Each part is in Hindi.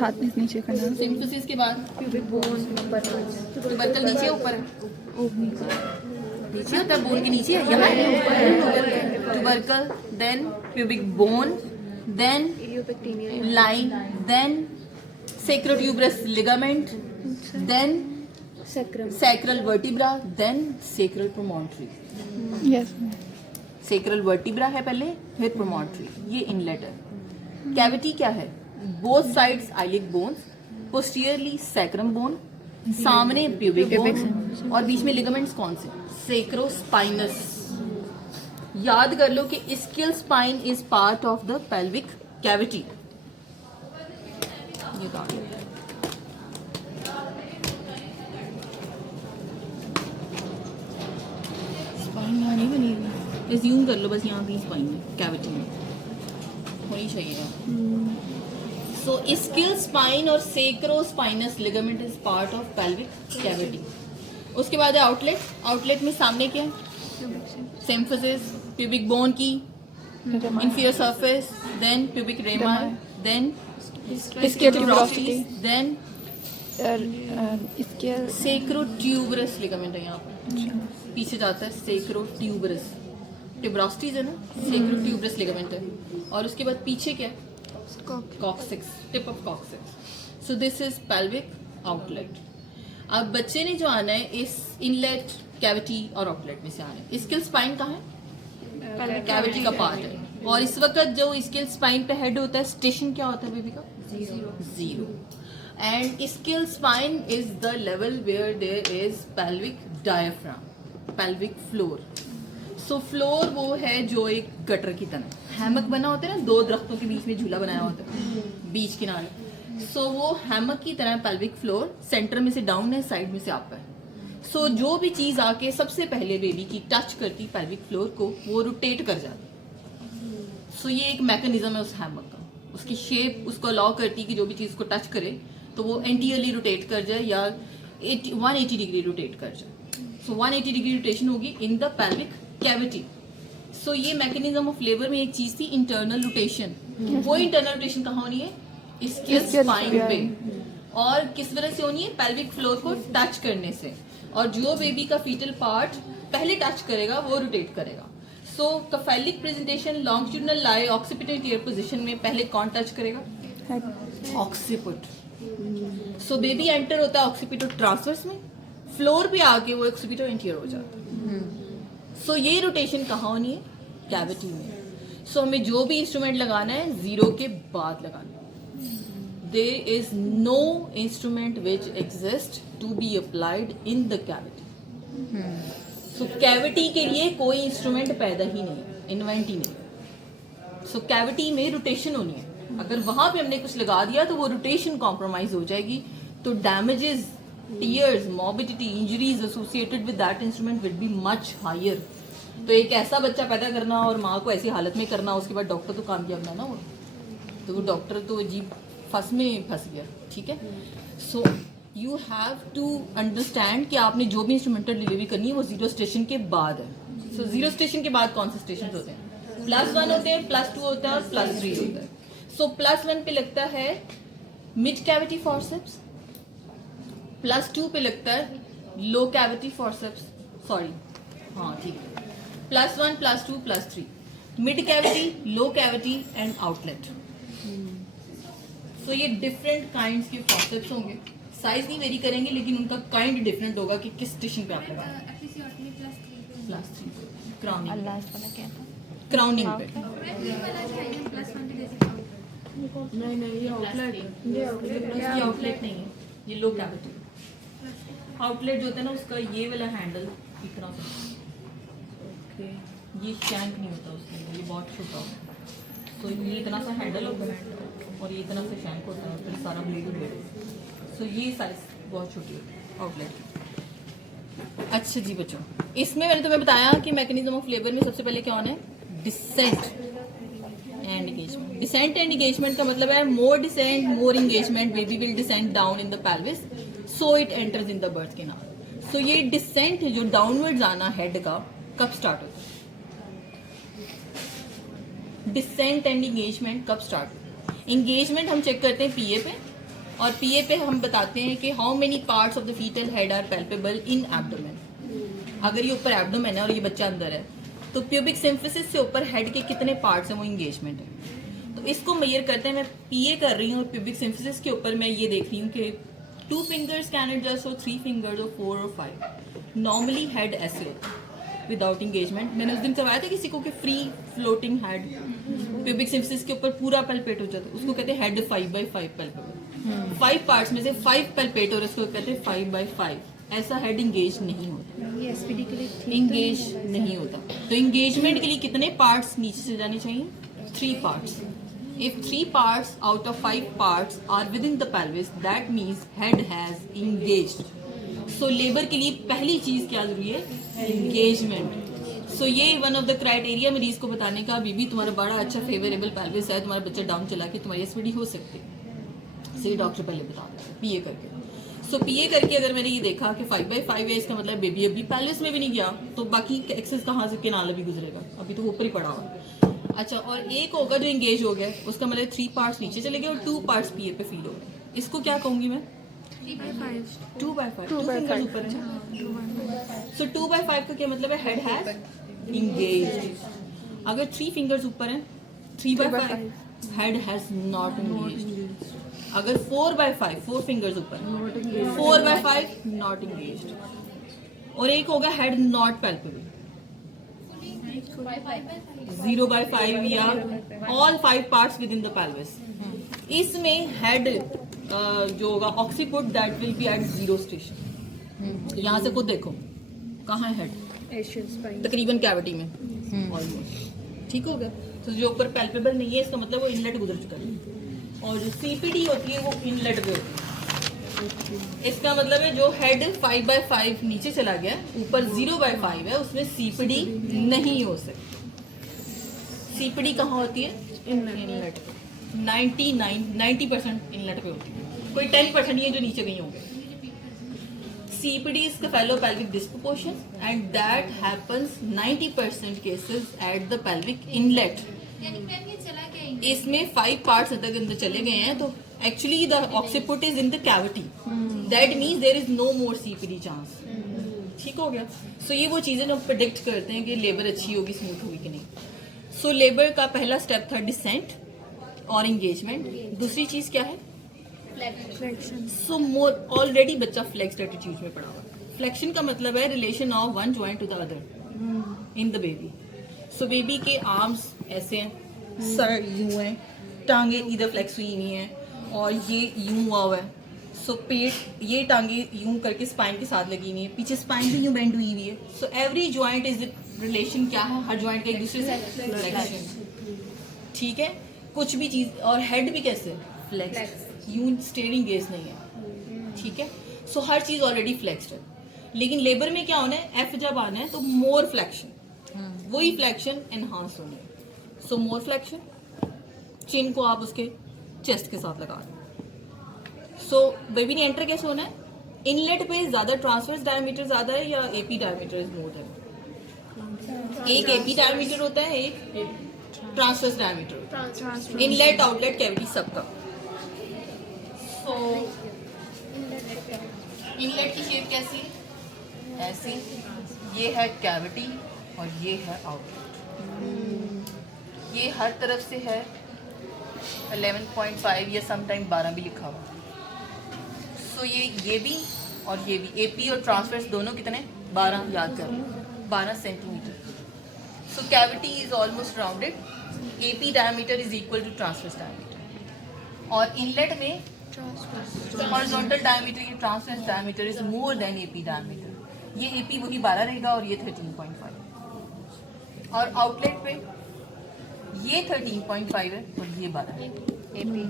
हाथ में नीचे करना। सिम्फिसिस के बाद ट्यूबरकल नीचे ऊपर है, नीचे होता है, बोन के नीचे है, यहाँ tubercle, then pubic bone, then line, then sacrotuberous ligament, then sacral vertebra, then sacral promontory. Yes. Sacral vertebra है पहले, फिर promontory. ये इनलेट है. कैविटी क्या है? Both sides iliac bones, posteriorly sacrum bone, सामने pubic bone और बीच में ligaments कौन से? Sacrospinous. याद कर लो कि ischial spine is part of the pelvic cavity. ये कहा स्पाइन यहाँ नहीं बनी हुई, एज्यूम कर लो बस यहाँ की स्पाइन में, कैविटी में होनी चाहिए। सो ischial spine और sacrospinous ligament is part of pelvic cavity. उसके बाद है आउटलेट. आउटलेट में सामने क्या है? सिम्फिसिस, pubic bone की inferior surface, then pubic rami, then Ischial tuberosity, then ischial sacrotuberous ligament है यहाँ पर, पीछे जाता है sacrotuberous. tuberosity है ना, sacrotuberous ligament है. और उसके बाद पीछे क्या है? coccyx, tip of coccyx. So this is pelvic outlet. अब बच्चे ने जो आना है इस इनलेट, कैविटी और आउटलेट में से आना है. ischial spine कहाँ है? कैविटी का पार्ट है. और इस वक्त जो ischial spine पे हेड होता है, स्टेशन क्या होता है बेबी का? Zero. And ischial spine is the level where there is pelvic diaphragm, pelvic floor. So floor वो है जो एक गटर की तरह हैमक बना होता है ना, दो दरख्तों के बीच में झूला बनाया होता है बीच किनारे. So वो हैमक की तरह pelvic floor, सेंटर में से डाउन है, साइड में से अप है. So जो भी चीज आके सबसे पहले बेबी की टच करती pelvic floor को, वो रोटेट कर जाती. So ये एक मैकेनिज्म है उस हैमक का. उसकी शेप उसको अलाउ करती है कि जो भी चीज़ को टच करे तो वो एंटीरियरली रोटेट कर जाए या 180 डिग्री रोटेट कर जाए. सो 180 डिग्री रोटेशन होगी इन द pelvic कैविटी. सो ये मैकेनिज्म ऑफ लेबर में एक चीज़ थी, इंटरनल रोटेशन. वो इंटरनल रोटेशन कहाँ होनी है? इसके स्पाइन पे. और किस वजह से होनी है? pelvic फ्लोर को टच करने से. और जो बेबी का फीटल पार्ट पहले टच करेगा वो रोटेट करेगा. सो कफेलिक प्रेजेंटेशन, लॉन्गिट्यूडिनल लाई, ऑक्सीपिटल इंटीरियर पोजीशन में पहले कौन टच करेगा? ऑक्सीपिट. सो बेबी एंटर होता है ऑक्सीपिटल ट्रांसवर्स में, फ्लोर पे आके वो ऑक्सीपिटल इंटीरियर हो जाता है. सो ये रोटेशन कहाँ होनी है? कैविटी में. सो हमें जो भी इंस्ट्रूमेंट लगाना है जीरो के बाद लगाना है. There is no instrument which exist to be applied in the cavity. So cavity के लिए कोई इंस्ट्रूमेंट पैदा ही नहीं, इन्वेंट ही नहीं. सो कैविटी में रोटेशन होनी है. अगर वहां पे हमने कुछ लगा दिया तो वो रोटेशन कॉम्प्रोमाइज हो जाएगी. तो damages, tears, morbidity, injuries associated with that instrument will be much higher. तो एक ऐसा बच्चा पैदा करना और माँ को ऐसी हालत में करना, उसके बाद डॉक्टर तो कामयाब ना वो, तो वो डॉक्टर तो अजीब फंस गया. ठीक है. So you have to understand कि आपने जो भी इंस्ट्रूमेंटल डिलीवरी करनी है वो जीरो स्टेशन के बाद है. सो जीरो स्टेशन के बाद कौन से स्टेशन होते हैं? +1 होते हैं, +2 होता है और +3 होता है. सो +1 पे लगता है मिड कैविटी फॉर्सेप्स, +2 पे लगता है लो कैविटी फॉर्सेप्स. सॉरी, हाँ ठीक है. +1, +2, +3 mid cavity, low cavity and outlet. So ये डिफरेंट काइंड्स के फॉर्सेप्स होंगे. साइज नहीं वेरी करेंगे लेकिन उनका काइंड डिफरेंट होगा कि किस स्टेशन पे आप लगाएं. +3 क्राउनिंग, क्राउनिंग पे. नहीं ये आउटलेट, ये आउटलेट नहीं है, ये लो कैविटी. आउटलेट जो होता है ना उसका ये वाला हैंडल इतना सा, ये शैंक नहीं होता उसका, ये बहुत छोटा होता है. तो ये इतना सा हैंडल होता है और ये इतना सा शैंक होता है, फिर सारा ब्लेड. सो ये साइज बहुत छोटी होती है आउटलेट. अच्छा जी बच्चों, इसमें मैंने तुम्हें बताया कि मैकेनिज्म ऑफ लेबर में सबसे पहले क्या होना है? Descent and engagement. Descent and engagement का मतलब है more descent more engagement. Baby will descend down in the pelvis, so it enters in the birth canal. So ये डिसेंट जो डाउनवर्ड्स आना हेड का कब स्टार्ट होता है? डिसेंट एंड एंगेजमेंट कब स्टार्ट होता है? इंगेजमेंट हम चेक करते हैं पीए पे, और पीए पे हम बताते हैं कि how many parts of the foetal head are palpable in abdomen. अगर ये ऊपर एब्डोमेन है और ये बच्चा अंदर है तो प्यूबिक सिम्फिसिस से ऊपर हेड के कितने पार्ट्स हैं वो इंगेजमेंट है। तो इसको मेजर करते हैं, मैं पीए कर रही हूँ और प्यूबिक सिम्फिसिस के ऊपर मैं ये देख रही हूँ कि 2 fingers कैन एडजस्ट और 3 fingers और 4 और 5। नॉर्मली हेड ऐसे होता है विदाउट इंगेजमेंट। मैंने उस दिन करवाया था किसी को कि free floating head pubic symphysis के ऊपर पूरा पल्पेट हो जाता है, उसको कहते हैं हेड 5/5 पल्पेबल। 5 पार्ट्स में से 5 पल्पेट और इसको कहते हैं 5/5। ऐसा हेड इंगेज नहीं होता, ये एसपीडी के लिए इंगेज नहीं होता। तो इंगेजमेंट के लिए कितने पार्ट्स नीचे से जाने चाहिए? 3 parts. If 3 parts out of 5 parts are within the pelvis, that means head has engaged. So labour के लिए पहली चीज क्या जरूरी है? एंगेजमेंट। सो ये वन ऑफ द क्राइटेरिया मरीज को बताने का, बीबी तुम्हारा बड़ा अच्छा फेवरेबल पेल्विस है, तुम्हारा बच्चा डाउन चला के तुम्हारी एसपीडी हो सकती है, सही डॉक्टर पहले बता रहे हैं पीए करके। सो पीए करके अगर मैंने ये देखा कि 5/5 है, इसका मतलब बेबी अभी पेल्विस में भी नहीं गया, तो बाकी एक्सेस कहाँ से केनाल अभी गुजरेगा, अभी तो ऊपर ही पड़ा हुआ। अच्छा, और एक होगा जो इंगेज हो गया, उसका मतलब 3 पार्ट्स नीचे चले गए और 2 पार्ट्स पीए पे फील हो गए। इसको क्या कहूंगी मैं? 3/5 2/5 2 फिंगर्स ऊपर है। सो 2/5 का क्या मतलब है? Head has engaged. अगर 3 फिंगर्स ऊपर हैं 3/5 हेड हैज नॉट इंगेज्ड। अगर 4/5 4 फिंगर्स ऊपर 4/5 नॉट इंगेज्ड। और एक होगा हेड नॉट पैल्पेबल 0/5 या all 5 parts within the pelvis. इसमें हेड जो होगा occiput that will be at 0 station. यहाँ से खुद देखो कहाँ है हेड? तकरीबन कैविटी में ऑलमोस्ट। ठीक हो गया। तो जो ऊपर पैल्पेबल नहीं है इसका मतलब वो इनलेट गुजर चुका है, और जो सीपीडी होती है वो इनलेट पे होती है। इसका मतलब है जो हेड 5/5 नीचे चला गया, ऊपर 0/5 है, उसमें सीपीडी नहीं हो सकती। सीपीडी कहाँ होती है? इनलेट पे। 90% इनलेट पे होती है, कोई 10% ही है जो नीचे गई होंगे। CPD is cephalopelvic disproportion and that happens 90% cases at the pelvic inlet. इसमें 5 parts तक अंदर चले गए हैं, तो actually the occiput is in the cavity. That means there is no more CPD chance. ठीक हो गया। So ये वो चीजें जो प्रेडिक्ट करते हैं कि लेबर अच्छी होगी, स्मूथ होगी कि नहीं। So लेबर का पहला स्टेप था डिसेंट और इंगेजमेंट। दूसरी चीज क्या है? फ्लेक्शन। सो मोर ऑलरेडी बच्चा फ्लेक्स्ड एटीट्यूड में पड़ा हुआ है। फ्लेक्शन का मतलब है relation of one joint to the other in the baby. So baby के आर्म्स ऐसे हैं, सर यूं है, टांगे इधर फ्लेक्स हुई हुई हैं, और ये यूं हुआ हुआ है। सो पेट, ये टांगे यूं करके स्पाइन के साथ लगी हुई है, पीछे स्पाइन भी यूं बेंड हुई हुई है। So every joint is relation क्या है? हर जॉइंट का एक दूसरे से फ्लेक्शन। ठीक है। कुछ भी चीज, और हेड भी कैसे फ्लेक्स, यूं स्टेयरिंग गेज नहीं है। ठीक है। सो हर चीज ऑलरेडी फ्लेक्स्ड है, लेकिन लेबर में क्या होना है? एफ जब आना है तो मोर फ्लेक्शन, वही फ्लेक्शन एनहांस होनी है। सो मोर फ्लेक्शन, चिन को आप उसके चेस्ट के साथ लगा दो। सो बेबी ने एंटर कैसे होना है? इनलेट पे ज्यादा ट्रांसवर्स डायमीटर ज्यादा है या AP diameter is more then? एक एपी डायमीटर होता है, एक transverse diameter. Inlet outlet cavity सबका। सो इनलेट की शेप कैसी है? ऐसी। ये है कैविटी और ये है आउटलेट। ये हर तरफ से है 11.5 या समटाइम 12 भी लिखा हुआ। सो ये भी और ये भी, एपी और ट्रांसवर्स दोनों कितने? 12 याद कर, 12 centimetre. So cavity is almost rounded. AP diameter is equal to transverse diameter, और इनलेट में हॉरिजॉन्टल डायमीटर या transverse diameter is more than AP diameter. ये एपी वही 12 रहेगा और ये 13.5, और आउटलेट पे ये 13.5 है और ये 12 है एपी।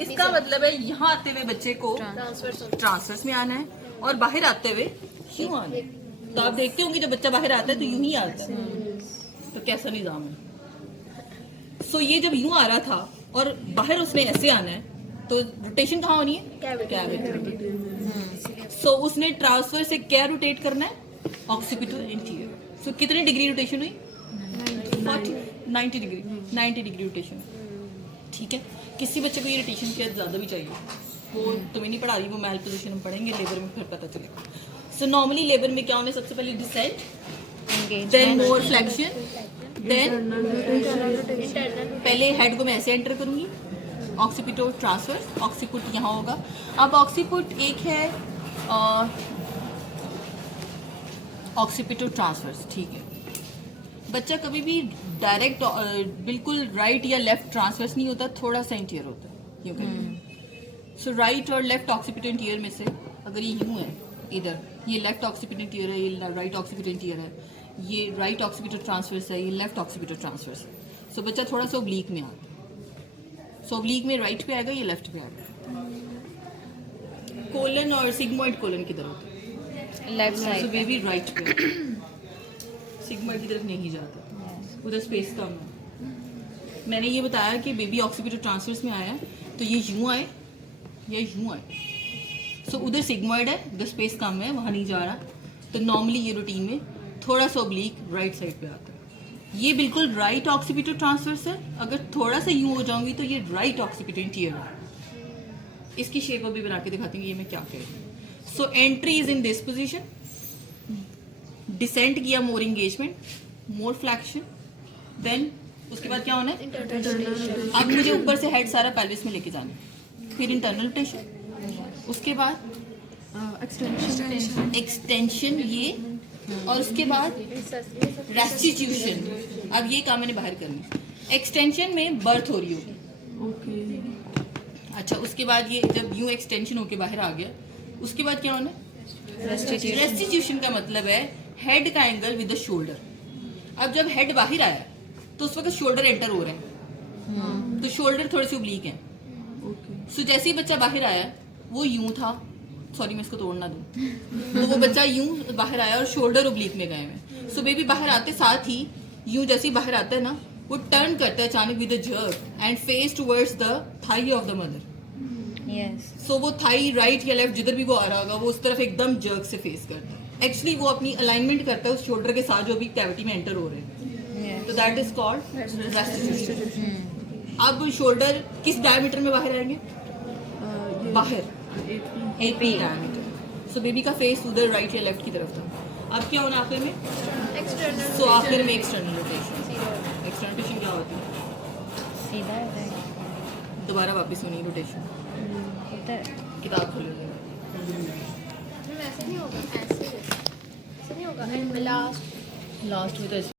इसका मतलब है यहाँ आते हुए बच्चे को ट्रांसवर्स में आना है और बाहर आते हुए यूं आना है। तो आप देखते होंगे जब बच्चा बाहर आता है तो यूं ही आता है, तो कैसा निजाम है। सो ये जब यूं आ रहा था और बाहर उसने ऐसे आना है, तो रोटेशन कहाँ होनी है? कैविटी। सो उसने ट्रांसफर से क्या रोटेट करना है? Occipital interior. सो कितने डिग्री रोटेशन हुई? 90 डिग्री रोटेशन। ठीक है। किसी बच्चे को ये रोटेशन की ज़्यादा भी चाहिए, वो तुम्हें नहीं पढ़ा रही, वो मैल पोजीशन में पढ़ेंगे, लेबर में फिर पता चलेगा। सो नॉर्मली लेबर में क्या होना है, सबसे पहले डिसेंट, देन मोर फ्लेक्शन, देन पहले हेड को मैं ऐसे एंटर करूँगी, ऑक्सीपिटो ट्रांसफर, ऑक्सीपुट यहाँ होगा। अब ऑक्सीपुट एक है ऑक्सीपिटो ट्रांसफर, ठीक है। बच्चा कभी भी डायरेक्ट बिल्कुल राइट या लेफ्ट ट्रांसवर्स नहीं होता, थोड़ा सा इंटीरियर होता है, यूँ करें। सो राइट और लेफ्ट ऑक्सीपिटो इंटीरियर में से अगर ये यूँ है, इधर ये लेफ्ट ऑक्सीपिटो इंटीरियर है, ये राइट ऑक्सीपिटो इंटीरियर है, ये राइट ऑक्सीपिटो ट्रांसवर्स है, ये लेफ्ट ऑक्सीपिटो ट्रांसवर्स है। सो बच्चा थोड़ा सा ओब्लीक में आता है, सो ओब्लीक में राइट पे आएगा, ये लेफ्ट पे आएगा। कोलन और सिग्मोइड कोलन किधर होता है, left so side. Baby right पे, सिग्मोइड की तरफ नहीं जाता, उधर स्पेस कम है। मैंने ये बताया कि बेबी ऑक्सीपिटो ट्रांसवर्स में आया तो ये यूँ आए या यूँ आए, सो उधर सिग्मोइड है, उधर स्पेस कम है, वहाँ नहीं जा रहा, तो नॉर्मली ये रूटीन में थोड़ा सा ओब्लीक राइट साइड पे आता है। ये बिल्कुल राइट ऑक्सीपिटो ट्रांसवर्स है, अगर थोड़ा सा यूँ हो जाऊंगी तो ये राइट ऑक्सीपिटो इंटीरियर है। इसकी शेप अभी बना के दिखाती हूँ ये मैं क्या कह रही हूँ। So entry is in this position, descent किया, more engagement, more flexion, then उसके बाद क्या होना है, अब मुझे ऊपर से हेड सारा पेल्विस में लेके जाना है, फिर इंटरनल रोटेशन, उसके बाद एक्सटेंशन ये, और उसके बाद रेस्टिट्यूशन। अब ये काम मैंने बाहर करनी, एक्सटेंशन में बर्थ हो रही होगी, अच्छा उसके बाद ये जब यूं एक्सटेंशन होके बाहर आ गया, उसके बाद क्या होना है, रेस्टिट्यूशन का मतलब है हेड का एंगल विद द शोल्डर। अब जब हेड बाहर आया तो उस वक्त शोल्डर एंटर हो रहे हैं, तो शोल्डर थोड़े से ओब्लीक हैं। सो जैसे ही बच्चा बाहर आया वो यूं था, सॉरी मैं इसको तोड़ना दूं, तो वो बच्चा यूं बाहर आया और शोल्डर ओब्लीक में गए हैं। सो बेबी बाहर आते साथ ही यूं जैसे ही बाहर आता है ना, वो टर्न करता है अचानक with a jerk and face towards the thigh of the mother. Yes. So वो थाई राइट या लेफ्ट जिधर भी वो आ रहा होगा वो उस तरफ एकदम जर्क से फेस करता है। एक्चुअली वो अपनी अलाइनमेंट करता है उस शोल्डर के साथ जो भी कैविटी में एंटर हो रहे हैं, तो दैट इज कॉल्ड रेस्टिट्यूशन। अब शोल्डर किस डायमीटर में बाहर आएंगे, बाहर AP डायमीटर। सो बेबी का फेस उधर राइट या लेफ्ट की तरफ था। अब क्या होना आखिर में, सो आखिर में एक्सटर्नल रोटेशन। एक्सटर्नल रोटेशन क्या होती है, सीधा है, दोबारा वापस होनी रोटेशन, इधर किताब खोलोगे, ऐसे नहीं होगा, ऐसे नहीं होगा, लास्ट लास्ट में तो